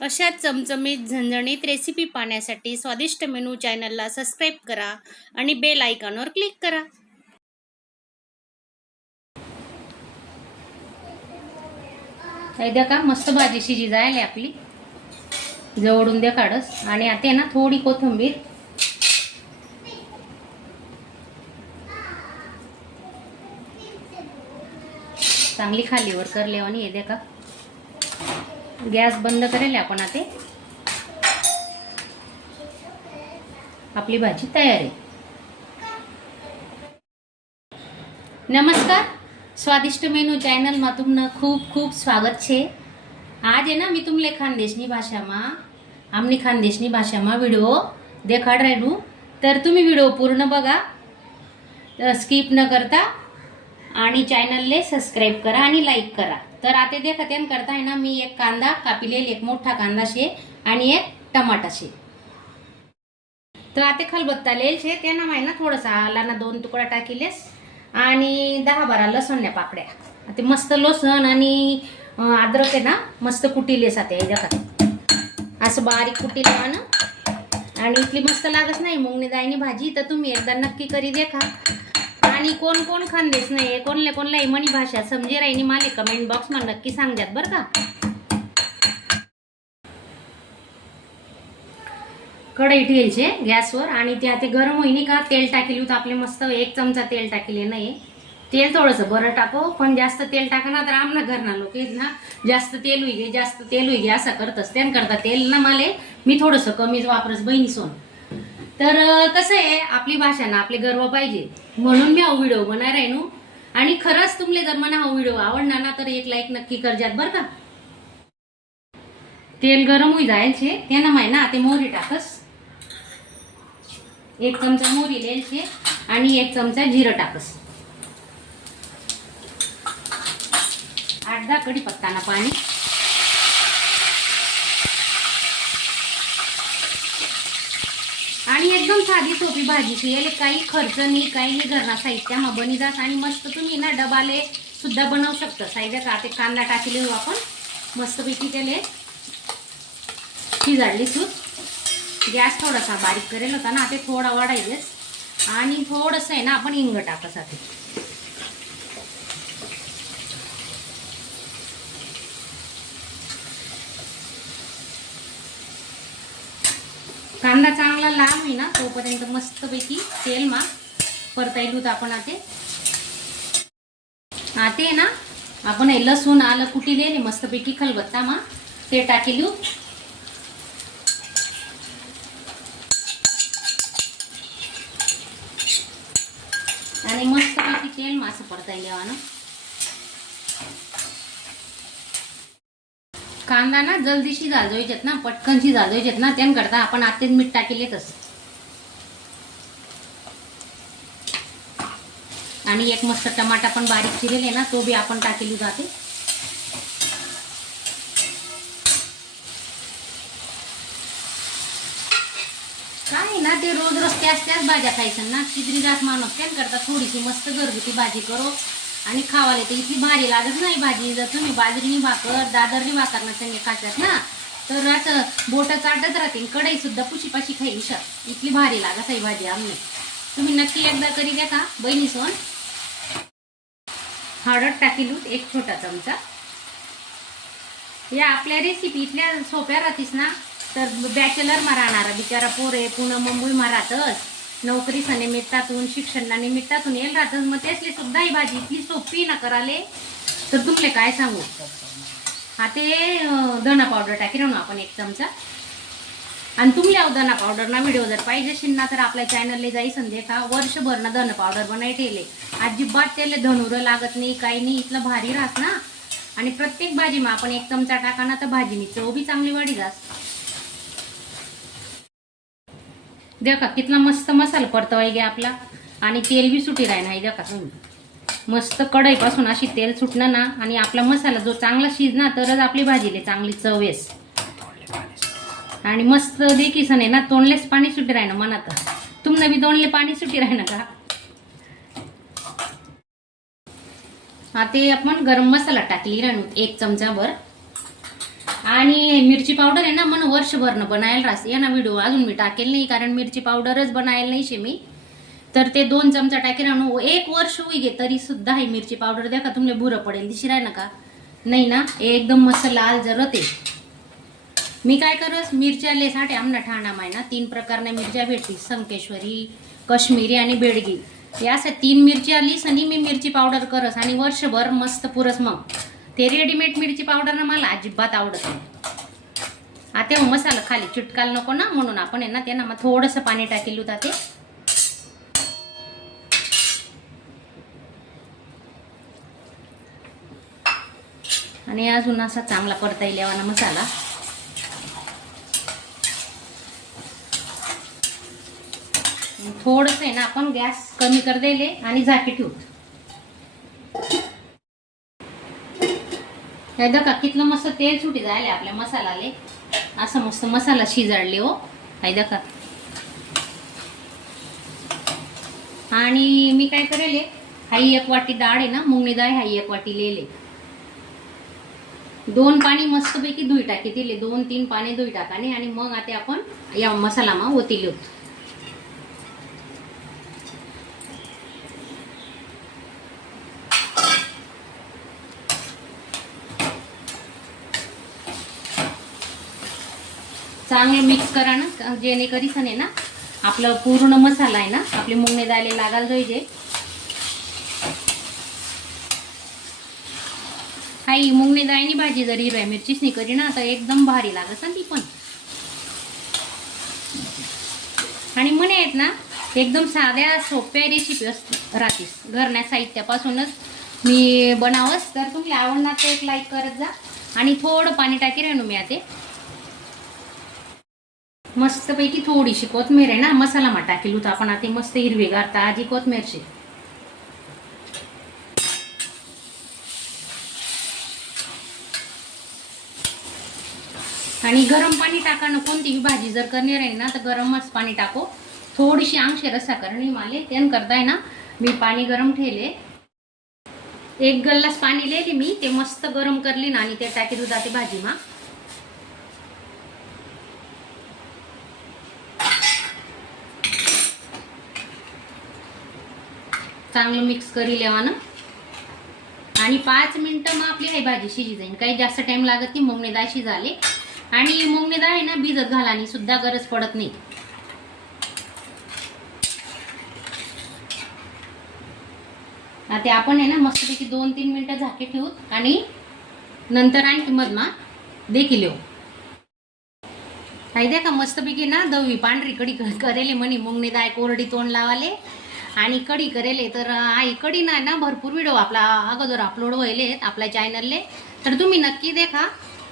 अशा चमचमीत झणझणीत रेसिपी पाहण्यासाठी स्वादिष्ट मेनू चॅनलला सबस्क्राईब करा आणि बेल आयकॉनवर क्लिक करा. द्या का मस्त भाजी शिजी जायला आपली जवळून द्या काढस. आणि आता ना थोडी कोथिंबीर, चांगली खालीवर करलेवानी हे द्या का. गॅस बंद करेल आपण. आता आपली भाजी तयार आहे. नमस्कार, स्वादिष्ट मेनू चॅनल में तुमने खूब खूब स्वागत है. आज है ना मी तुमले खानदेशनी भाषा में आमनी खानदेशनी भाषा में वीडियो देखाड राहिलू. तर तुम्ही वीडियो पूर्ण बघा, स्किप न करता, आणि चॅनलले सबस्क्राईब करा आणि लाईक करा. तर आता देखा तेन करता है ना मी एक कांदा कापिलेल, एक मोठा कांदा शे आणि एक टमाटा शे. तर आता खलबत्ता लेल छे त्याना माय ना थोडासा आलाना 2 तुकडा टाकीलेस आणि 10-12 लसणच्या पाकड्या. आता मस्त लसण आणि अद्रक आहे ना मस्त कुटीलेस. आता देखा असं बारीक कुटीले ना. आणि इतली मस्त लागत नाही मुंगनी दाईनी भाजी. तर तुम्ही एकदा नक्की करी देखा. आणि कोण कोण खानदेश नाही कोणले कोणला मनी भाषा समजे राहिनी माले कमेंट बॉक्स में नक्की सांगद्यात बरं का. कढई ठेवायची गॅसवर आणि ते आता गरम होईनी का तेल टाकेली होतं आपले. मस्त 1 चमचा तेल टाकेले नाही. तेल थोडंसं बरं टाको, पण जास्त तेल टाका ना तर आमना घरना लोक आहेत ना जास्त तेल होई जास्त तेल होई असं करतस. त्यान करता तेल ना माले मी थोडंसं कमीच वापरस बहिणी सोन. तर कसं आहे आपली भाषा ना आपले गर्व पाहिजे म्हणून मी हा व्हिडिओ बनाय राहिनू. आणि खरंच तुमले जर मला हा व्हिडिओ आवडला ना तर एक लाईक नक्की करजात बरं का. तेल गरम होई जायचे त्यानं माय ना आता मोहरी टाकस. 1 चमचा मोहरी लेलचे आणि 1 चमचा जिरं टाकस. 8-10 कढीपत्ताना पाणी. आणि एकदम साधी सोपी भाजी शे. याले काही खर्च नाही काही नाही, घरना साहित्य मग बनी जास. आणि मस्त तुम्ही ना डबाले सुद्धा बनवू शकता. साईडला का ते कांदा टाकले आपण मस्तपैकी त्याले शिजाडली सूत. गॅस थोडासा बारीक करेल होता ना. आता थोडा वाढायलेस आणि थोडंसं आहे ना आपण हिंग टाकासाठी. कांदा चांगला लाल होई ना तोपर्यंत मस्तपैकी तेल मा परतायलूत आपण. आते ना आपण हे लसूण आलं कुटीले मस्तपैकी खलबत्ता मा ते टाकेलू. आणि मस्तपैकी तेल मास परतायलेवानं. कांदा ना जल्दीशी जाजवायचेत ना, पटकनशी जाजवायचेत ना, त्यान करता आपण आतेच मीठ टाकेलेच. आणि एक मस्त टमाटा पण बारीक चिरेले ना तो बी आपण टाकेली जाते. काय ना ते रोज रोज त्याच भाज्या खायचं ना चिदरी जात माणूस. त्यान करता थोडीशी मस्त घरगुती भाजी करो आणि खावाले तर इतकी भारी लागत नाही भाजी. जर तुम्ही बाजरीनी भाकर दादरनी भाकर ना संगे खातात ना तर असं बोट चाटत राहतील. कढई सुद्धा पुशीपाशी खाईल इतकी भारी लागत आहे भाजी आमने. तुम्ही नक्की एकदा करी द्या का बहिणी सोन. हळद टाकीलू 1 छोटा चमचा. या आपल्या रेसिपी इथल्या सोप्या राहतीस ना. तर बॅचलर मा राहणारा बिचारा पोरे पुन्हा मुंबई मा राहतस, नोकरीच्या निमित्तातून शिक्षणा निमित्तातून येईल राहतस. मग त्यातली सुद्धा ही भाजी इतकी सोपी ना कराले तर तुमले काय सांगू. आता धना पावडर टाकी राहू आपण 1 चमचा. आणि तुमल्या धना पावडर ना व्हिडिओ जर पाहिजे असेल ना तर आपल्या चॅनलला जाई संदे का वर्षभर ना धन पावडर बनाय ठेवले. अजिबात त्याला धनुरं लागत नाही काही नाही. इथलं भारी राहत ना. आणि प्रत्येक भाजी मा आपण 1 चमचा टाका ना तर भाजीनी चव बी चांगली वाढी जास. देखा कितना मस्त मसाला परतवाय गे आपला. आणि तेल बी सुटी राहीना आहे देखा तुम्ही. मस्त कढईपासून अशी तेल सुटणं ना आणि आपला मसाला जो चांगला शिजना तरच आपली भाजीले चांगली चव येस. आणि मस्त देखीसन आहे ना तोंडलेच पाणी सुटी राहीना मनात. तुमने बी तोंडले पाणी सुटी राहीना का. आता आपण गरम मसाला टाकली राहू 1 चमचा भर. आणि मिरची पावडर आहे ना मन वर्षभरनं बनायला राहते या ना व्हिडिओ अजून मी टाकेल नाही कारण मिरची पावडरच बनायला नाही शे मी तर ते 2 चमचा टाकेल आणि 1 वर्ष होई गे तरी सुद्धा ही मिरची पावडर द्या का तुमले बुरं पडेल दिशी राय नका नाही ना एकदम मस्त लाल जरत आहे मी काय करस मिरच्या लेसाठी आमना ठाणा माय ना 3 प्रकारने मिरच्या भेटती संकेश्वरी काश्मीरी आणि बेडगी या अशा 3 मिरची आलीस आणि मी मिरची पावडर करस आणि वर्षभर मस्त पुरस मग ते रेडीमेड मिरची पावडर ना मला अजिबात आवडत नाही आता मसाला खाली चिटकाल नको ना म्हणून आपण आहे ना त्यांना मग थोडंसं पाणी टाकेल होता ते आणि अजून असा चांगला करता येईल यावाना मसाला थोडंसं आहे ना आपण गॅस कमी कर देले आणि झाकी ठेवू हे बघा कितलं मस्त तेल सुटी जायले आपल्या मसालाले असं मस्त मसाला शिजाडले हो हे बघा आणि मी काय करेले हाई 1 वाटी डाळ आहे ना मुंगणी डाळ हाई 1 वाटी लेले 2 पाणी मस्तपैकी धुई टाकी दिले 2-3 पाणी धुई टाकाने आणि मग आता आपण या मसाला मा ओतिले चांगलं मिक्स करा ना जेणेकरी सने ना आपलं पूर्ण मसाला आहे ना आपले मुंगणे दाले लागाल जायचे हाई मुंगणे दाळीनी भाजी जर हिरव्या मिरचीच नाही करी ना तर एकदम भारी लागत ती पण आणि म्हणे आहेत ना एकदम साध्या सोप्या रेसिपी राहतीस घरण्या साहित्यापासूनच मी बनावस तर तुम्ही आवडणार तर एक लाईक करत जा आणि थोडं पाणी टाकी राहू मी आता मस्तपैकी थोडीशी कोथमीर आहे ना मसाला मा टाकेल होता आपण आता मस्त हिरवीगार ताजी कोथमीरची आणि गरम पाणी टाका ना कोणतीही भाजी जर करणार आहे ना तर गरमच पाणी टाको थोडीशी आंगशे रस्सा करणे माले त्यान करताय ना मी पाणी गरम ठेवले 1 गल्लास पाणी लिहिले मी ते मस्त गरम करली ना आणि ते टाकीत होता ते भाजी मा चांगलं मिक्स करी लेवानं आणि 5 मिनिटं मग आपली ही भाजी शिजी जाईल काही जास्त टाइम लागत नाही मुंगणे डाळ शिजाले आणि मुंगणे डाळ आहे ना भिजत घालानी सुद्धा गरज पडत नाही आता आपण आहे ना मस्तपैकी 2-3 मिनिटं झाके ठेवू आणि नंतर आणखी मधमा देखील येऊ हाय का मस्तपैकी ना दवी पांढरी कडी करेले म्हणे मुंगणे डाळ कोरडी तोंड लावाले आणि कढी करेले तर आई कढी नाही ना भरपूर व्हिडिओ आपला अगोदर अपलोड व्हायले आपल्या चॅनलले तर तुम्ही नक्की देखा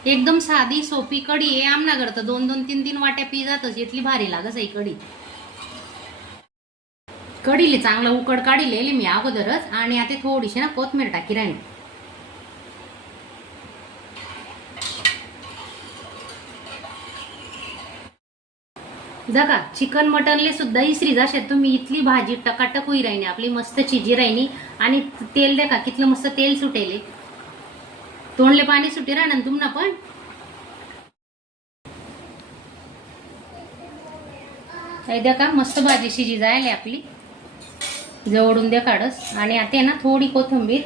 एकदम साधी सोपी कढी आहे आमना करतं 2-2 3-3 वाट्या पी जातच इतली भारी लागस ही कढी कढीले चांगलं उकड काढिले मी अगोदरच आणि आता थोडीशी ना कोथमीर टाकी राहील बघा चिकन मटनले सुद्धा इसरी जाशे तुम्ही इतली भाजी टकाटक होई राहिनी आपली मस्त चिजी राहिनी आणि तेल देखा कितलं मस्त तेल सुटेले तोंडले पाणी सुटे राहणार तुम्हाला पण हे देखा मस्त भाजी शिजी जायले आपली जवळून दे काढस आणि आता ना थोडी कोथिंबीर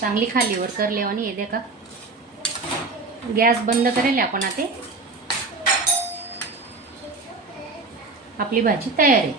चांगली खालीवर करले आणि हे देखा गॅस बंद करेल आपण आता आपली भाजी तयार आहे